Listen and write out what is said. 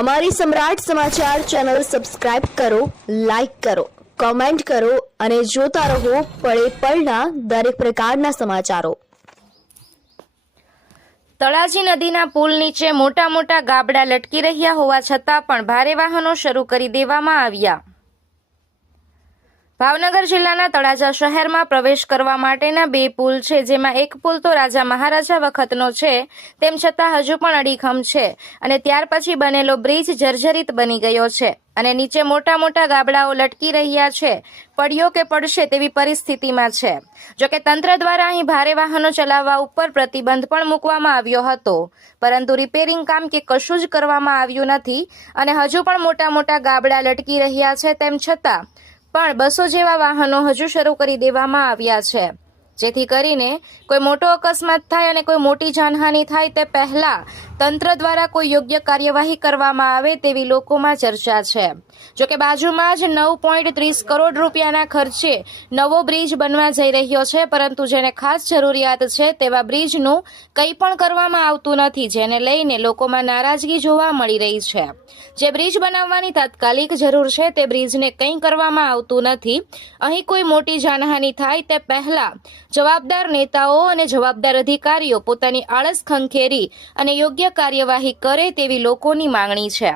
અમારી સમ્રાટ સમાચાર ચેનલ સબસ્ક્રાઇબ કરો, લાઇક કરો, કોમેન્ટ કરો અને જોતા રહો પળે પળના દરેક પ્રકારના સમાચારો। તળાજી નદીના પુલ નીચે મોટા મોટા ગાબડા લટકી રહ્યા હોવા છતાં પણ ભારે વાહનો શરૂ કરી દેવામાં આવ્યા। ભાવનગર જિલ્લાના તળાજા શહેરમાં પ્રવેશ કરવા માટેના બે પુલ છે, જેમાં એક પુલ તો રાજા મહારાજા વખતનો છે, તેમ છતાં હજુ પણ અડીખમ છે અને ત્યાર પછી બનેલો બ્રિજ જર્જરિત બની ગયો છે અને નીચે મોટા મોટા ગાબડાઓ લટકી રહ્યા છે। પડ્યો કે પડશે તેવી પરિસ્થિતિમાં છે। જોકે તંત્ર દ્વારા અહીં ભારે વાહનો ચલાવવા ઉપર પ્રતિબંધ પણ મૂકવામાં આવ્યો હતો, પરંતુ રિપેરિંગ કામ કે કશું જ કરવામાં આવ્યું નથી અને હજુ પણ મોટા મોટા ગાબડા લટકી રહ્યા છે। તેમ છતાં પણ 200 જેવા વાહનો હજુ શરૂ કરી દેવામાં આવ્યા છે, જેથી કરીને કોઈ મોટો અકસ્માત થાય અને કોઈ મોટી જાનહાનિ થાય તે પહેલા તંત્ર દ્વારા કોઈ યોગ્ય કાર્યવાહી કરવામાં આવે તેવી લોકોમાં ચર્ચા છે। જોકે બાજુમાં જ 9.30 કરોડ રૂપિયાના ખર્ચે નવો બ્રિજ બનવા જઈ રહ્યો છે, પરંતુ જેને ખાસ જરૂરિયાત છે તેવા બ્રિજનું કંઈ પણ કરવામાં આવતું નથી, જેને લઈને લોકોમાં નારાજગી જોવા મળી રહી છે। જે બ્રિજ બનાવવાની તાત્કાલિક જરૂર છે તે બ્રિજને કંઈ કરવામાં આવતું નથી। અહીં કોઈ મોટી જાનહાનિ થાય તે પહેલા જવાબદાર નેતાઓ અને જવાબદાર અધિકારીઓ પોતાની આળસ ખંખેરી અને યોગ્ય કાર્યવાહી કરે તેવી લોકોની માંગણી છે।